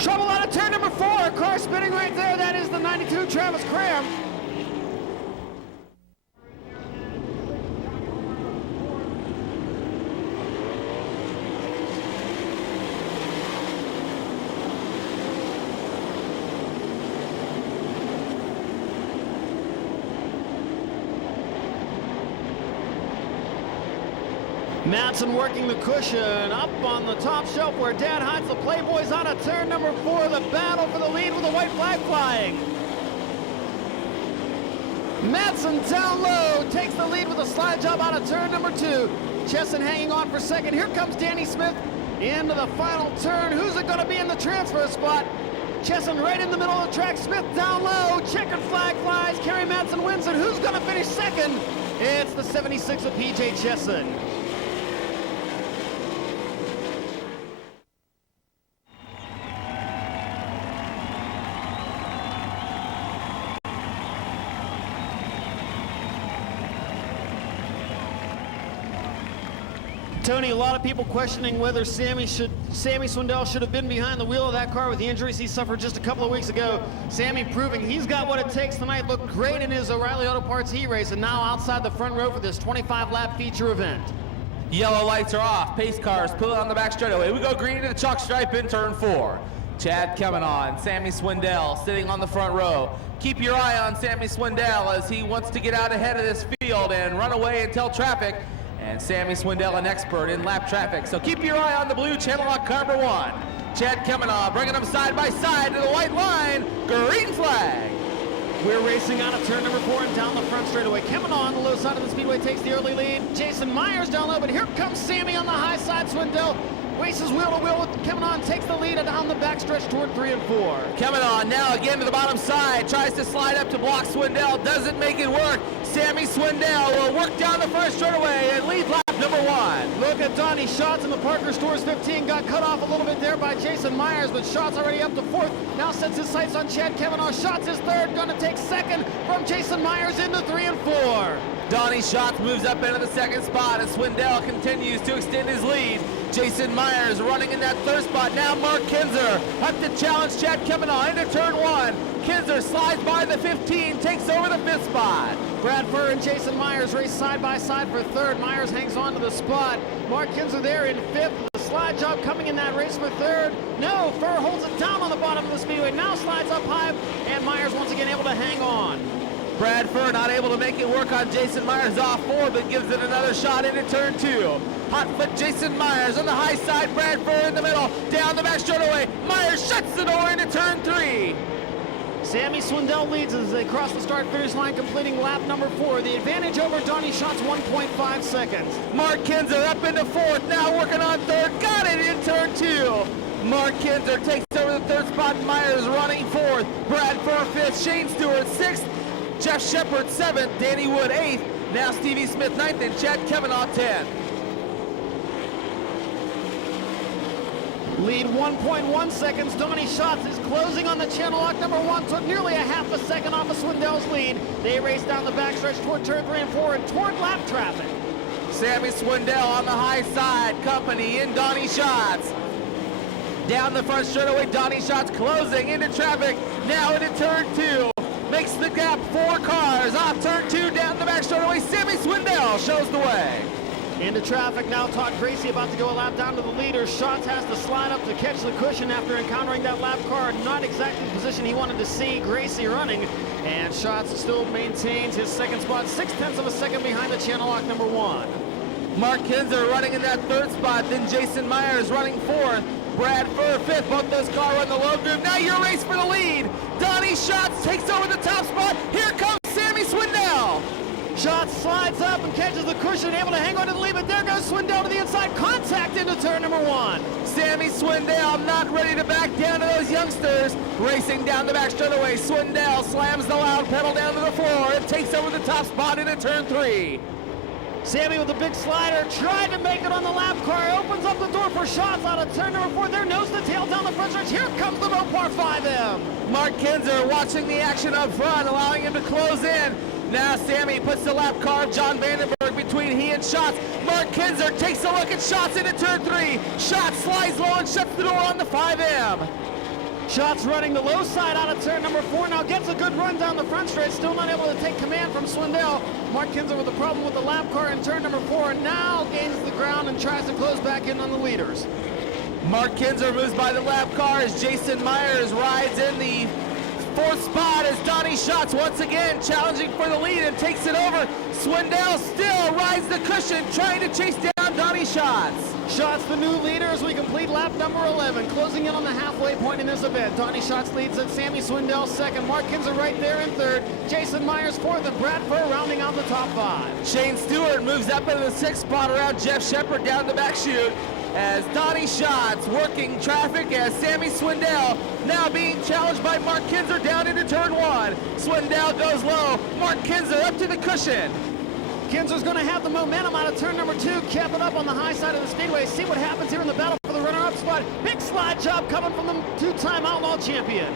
Trouble out of turn number 4. Car spinning right there. That is the 92 Travis Graham. Madsen working the cushion up on the top shelf where Dad hides the Playboys out of turn number 4. The battle for the lead with the white flag flying. Madsen down low takes the lead with a slide job out of turn number 2. Chesson hanging on for second. Here comes Danny Smith into the final turn. Who's it going to be in the transfer spot? Chesson right in the middle of the track. Smith down low. Checkered flag flies. Kerry Madsen wins it. Who's going to finish second? It's the 76 of P.J. Chesson. Tony, a lot of people questioning whether Sammy Swindell should have been behind the wheel of that car with the injuries he suffered just a couple of weeks ago. Sammy proving he's got what it takes tonight. Looked great in his O'Reilly Auto Parts heat race, and now outside the front row for this 25-lap feature event. Yellow lights are off. Pace cars pull on the back straightaway. We go green to the chalk stripe in turn 4. Chad coming on. Sammy Swindell sitting on the front row. Keep your eye on Sammy Swindell as he wants to get out ahead of this field and run away and tell traffic. And Sammy Swindell, an expert in lap traffic. So keep your eye on the blue channel lock car number 1. Chad coming on, bringing them side by side to the white line. Green flag. We're racing out of turn number 4 and down the front straightaway. Coming on the low side of the speedway takes the early lead. Jason Myers down low, but here comes Sammy on the high side. Swindell races wheel to wheel with coming on, takes the lead down the backstretch toward 3 and 4. Coming on now again to the bottom side, tries to slide up to block Swindell, doesn't make it work. Sammy Swindell will work down the front straightaway and lead lap number 1. Look at Donnie Schatz in the Parker Stores 15, got cut off a little bit there by Jason Myers, but Schatz already up to 4th. Now sets his sights on Chad Kavanaugh. Schatz is 3rd, gonna take 2nd from Jason Myers into 3 and 4. Donnie Schatz moves up into the 2nd spot as Swindell continues to extend his lead. Jason Myers running in that 3rd spot. Now Mark Kinzer up to challenge Chad Kavanaugh into turn 1. Kinzer slides by the 15, takes over the 5th spot. Brad Furr and Jason Myers race side by side for 3rd. Myers hangs on to the spot. Mark Kinzer there in 5th. The slide job coming in that race for 3rd. No, Furr holds it down on the bottom of the speedway. Now slides up high, and Myers once again able to hang on. Brad Furr not able to make it work on Jason Myers off 4, but gives it another shot into turn 2. Hot foot Jason Myers on the high side, Brad Furr in the middle, down the back straightaway. Myers shuts the door into turn 3. Sammy Swindell leads as they cross the start-finish line, completing lap number 4. The advantage over Donnie Schatz, 1.5 seconds. Mark Kinzer up into 4th, now working on 3rd, got it in turn 2. Mark Kinzer takes over the 3rd spot, Myers running 4th. Brad Furr 5th, Shane Stewart 6th. Jeff Shepard 7th, Danny Wood 8th, now Stevie Smith 9th, and Chad Kavanaugh 10th. Lead 1.1 seconds. Donnie Schatz is closing on the channel lock number 1, took nearly a half a second off of Swindell's lead. They race down the backstretch toward turn 3 and 4 and toward lap traffic. Sammy Swindell on the high side, company in Donnie Schatz. Down the front straightaway, Donnie Schatz closing into traffic, now into turn 2. Makes the gap 4 cars off turn 2 down the back straightaway. Sammy Swindell shows the way. Into traffic now. Todd Gracie about to go a lap down to the leader. Schatz has to slide up to catch the cushion after encountering that lap car. Not exactly the position he wanted to see Gracie running. And Schatz still maintains his 2nd spot, 0.6 of a second behind the channel lock number 1. Mark Kinzer running in that 3rd spot. Then Jason Myers running 4th. Brad Furr 5th, both those cars run the low group. Now your race for the lead. Donnie Schatz takes over the top spot. Here comes Sammy Swindell. Schatz slides up and catches the cushion, able to hang on to the lead, but there goes Swindell to the inside. Contact into turn number 1. Sammy Swindell not ready to back down to those youngsters. Racing down the back straightaway. Swindell slams the loud pedal down to the floor and takes over the top spot into turn 3. Sammy with a big slider, tried to make it on the lap car, opens up the door for Schatz out of turn number 4. There, nose to tail down the front stretch. Here comes the Mopar 5M. Mark Kinzer watching the action up front, allowing him to close in. Now Sammy puts the lap car of John Vandenberg between he and Schatz. Mark Kinzer takes a look at Schatz into turn 3. Schatz slides low and shuts the door on the 5M. Shots running the low side out of turn number 4. Now gets a good run down the front stretch. Still not able to take command from Swindell. Mark Kinzer with a problem with the lap car in turn number 4. Now gains the ground and tries to close back in on the leaders. Mark Kinzer moves by the lap car as Jason Myers rides in the 4th spot as Donnie Schatz once again challenging for the lead and takes it over. Swindell still rides the cushion, trying to chase down Donnie Schatz. Schatz the new leader as we complete lap number 11, closing in on the halfway point in this event. Donnie Schatz leads at Sammy Swindell 2nd, Mark Kinzer right there in 3rd, Jason Myers 4th, and Brad Furr rounding out the top 5. Shane Stewart moves up into the 6th spot around Jeff Shepard down the back chute as Donnie Schatz working traffic as Sammy Swindell now being challenged by Mark Kinzer down into turn 1. Swindell goes low, Mark Kinzer up to the cushion. Kinzer's going to have the momentum out of turn number 2, kept it up on the high side of the speedway. See what happens here in the battle for the runner-up spot. Big slide job coming from the 2-time Outlaw champion.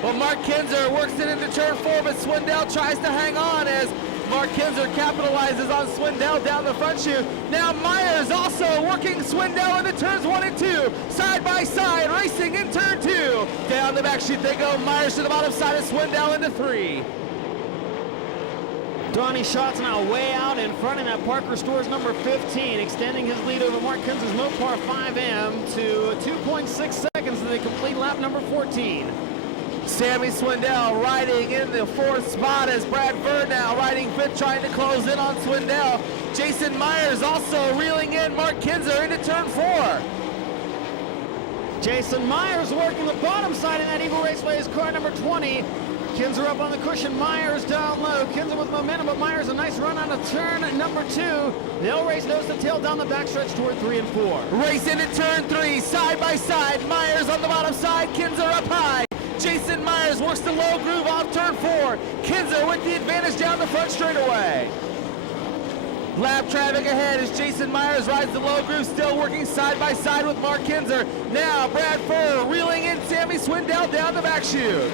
Well, Mark Kinzer works it into turn 4, but Swindell tries to hang on as Mark Kinzer capitalizes on Swindell down the front chute. Now Myers also working Swindell into turns 1 and 2. Side by side, racing in turn 2. Down the back chute they go. Myers to the bottom side of Swindell into 3. Donnie Schatz now way out in front in that Parker Stores number 15, extending his lead over Mark Kinzer's Mopar 5M to 2.6 seconds as they complete lap number 14. Sammy Swindell riding in the 4th spot as Brad Furr now riding 5th, trying to close in on Swindell. Jason Myers also reeling in Mark Kinzer into turn 4. Jason Myers working the bottom side in that Eagle Raceway's car number 20. Kinzer up on the cushion, Myers down low. Kinzer with momentum, but Myers a nice run on a turn number 2. They'll race nose to tail down the backstretch toward 3 and 4. Race into turn 3, side by side. Myers on the bottom side, Kinzer up high. Jason Myers works the low groove off turn 4. Kinzer with the advantage down the front straightaway. Lap traffic ahead as Jason Myers rides the low groove, still working side by side with Mark Kinzer. Now Brad Furr reeling in Sammy Swindell down the back chute.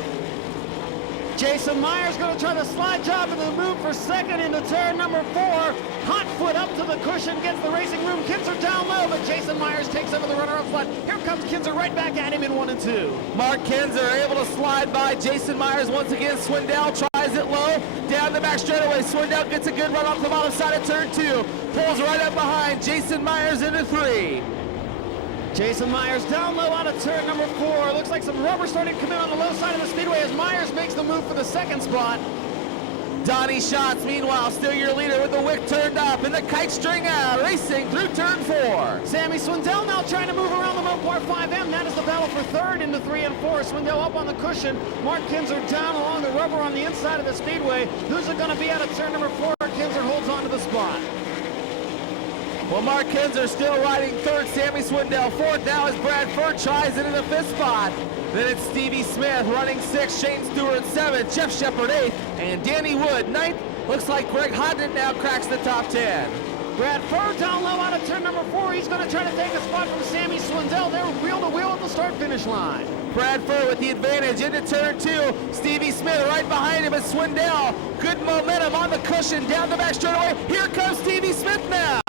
Jason Myers going to try the slide job and the move for 2nd into turn number 4. Hot foot up to the cushion, gets the racing room. Kinzer down low, but Jason Myers takes over the runner-up spot. Here comes Kinzer right back at him in 1 and 2. Mark Kinzer able to slide by Jason Myers once again. Swindell tries it low, down the back straightaway. Swindell gets a good run off the bottom side of turn 2. Pulls right up behind Jason Myers into 3. Jason Myers down low out of turn number 4. Looks like some rubber starting to come in on the low side of the speedway as Myers makes the move for the 2nd spot. Donnie Schatz, meanwhile, still your leader with the wick turned up and the kite string out, racing through turn 4. Sammy Swindell now trying to move around the Mopar 5M. That is the battle for 3rd into 3 and 4. Swindell up on the cushion. Mark Kinzer down along the rubber on the inside of the speedway. Who's it going to be out of turn number 4? Kinzer holds on to the spot. Well, Mark Kinzer still riding 3rd, Sammy Swindell 4th. Now as Brad Furr tries into the 5th spot. Then it's Stevie Smith running 6th, Shane Stewart 7th, Jeff Shepard 8th, and Danny Wood 9th. Looks like Greg Hodden now cracks the top 10. Brad Furr down low out of turn number 4. He's going to try to take a spot from Sammy Swindell. They're wheel to wheel at the start-finish line. Brad Furr with the advantage into turn 2. Stevie Smith right behind him as Swindell. Good momentum on the cushion down the back straightaway. Here comes Stevie Smith now.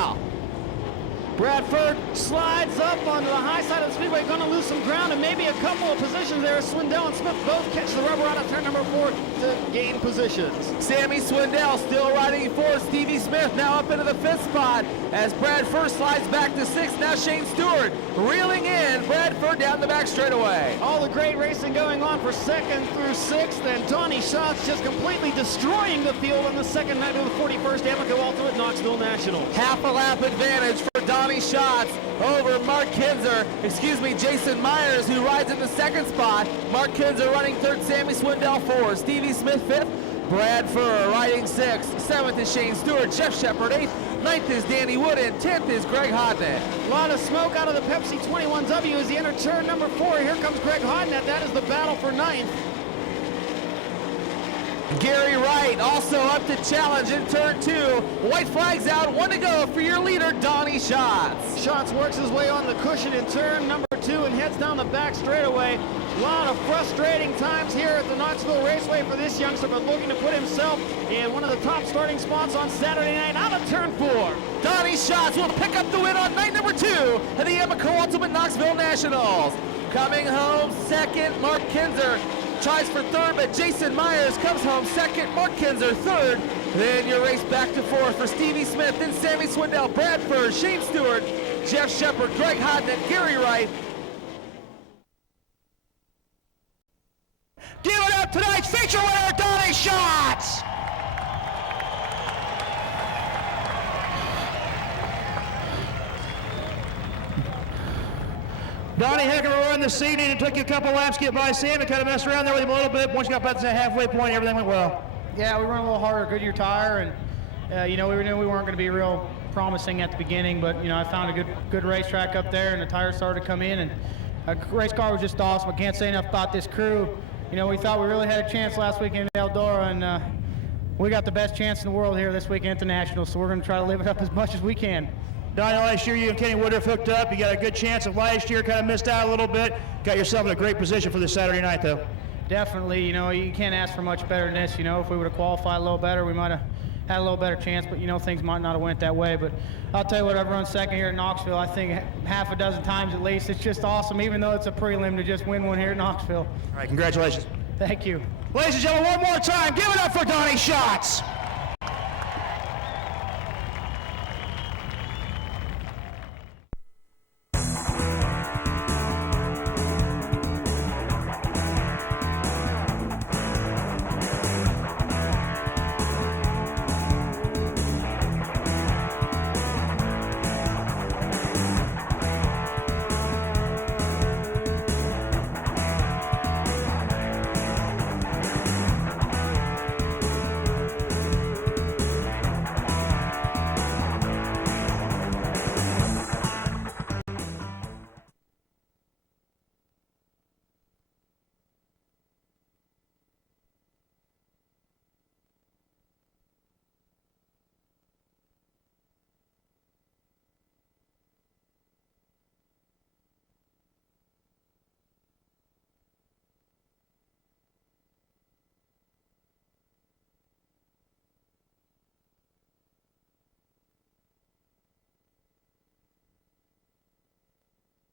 Brad Furr slides up onto the high side of the speedway, going to lose some ground and maybe a couple of positions there. Swindell and Smith both catch the rubber out of turn number 4 to gain positions. Sammy Swindell still riding 4th. Stevie Smith now up into the 5th spot as Brad Furr slides back to 6th. Now Shane Stewart reeling in Brad Furr down the back straightaway. All the great racing going on for 2nd through 6th, and Donnie Schatz just completely destroying the field on the 2nd night of the 41st Amoco Ultimate Knoxville Nationals. Half a lap advantage for Donnie Schatz over Jason Myers, who rides in the 2nd spot. Mark Kinzer running 3rd, Sammy Swindell 4th, Stevie Smith 5th, Brad Furr riding 6th, 7th is Shane Stewart, Jeff Shepard 8th, 9th is Danny Wood, and 10th is Greg Hodnett. A lot of smoke out of the Pepsi 21W as he enters turn number 4. Here comes Greg Hodnett. That is the battle for 9th. Gary Wright also up to challenge in turn 2. White flags out, 1 to go for your leader, Donnie Schatz. Schatz works his way on the cushion in turn number 2 and heads down the back straightaway. A lot of frustrating times here at the Knoxville Raceway for this youngster, but looking to put himself in one of the top starting spots on Saturday night out of turn 4. Donnie Schatz will pick up the win on night number 2 of the Amoco Ultimate Knoxville Nationals. Coming home second, Mark Kinzer tries for third, but Jason Myers comes home second, Mark Kinzer third. Then your race back to fourth for Stevie Smith, then Sammy Swindell, Bradford, Shane Stewart, Jeff Shepard, Greg Hodden, and Gary Wright. Give it up tonight's feature winner, Donnie Schatz! Donnie, heck of a run this evening. It took you a couple laps to get by Sam. It kind of messed around there with him a little bit. Once you got past the halfway point, everything went well. Yeah, we run a little harder, Goodyear tire, and you know, we knew we weren't going to be real promising at the beginning, but you know, I found a good racetrack up there, and the tires started to come in, and the race car was just awesome. I can't say enough about this crew. You know, we thought we really had a chance last weekend in Eldora, and we got the best chance in the world here this weekend at the Nationals, so we're going to try to live it up as much as we can. Donnie, last year you and Kenny Woodruff hooked up. You got a good chance of last year, kind of missed out a little bit. Got yourself in a great position for this Saturday night, though. Definitely, you know, you can't ask for much better than this. You know, if we would have qualified a little better, we might have had a little better chance, but you know, things might not have went that way. But I'll tell you what, I've run second here at Knoxville, I think half a dozen times at least. It's just awesome, even though it's a prelim, to just win one here at Knoxville. All right, congratulations. Thank you. Ladies and gentlemen, one more time, give it up for Donnie Schatz.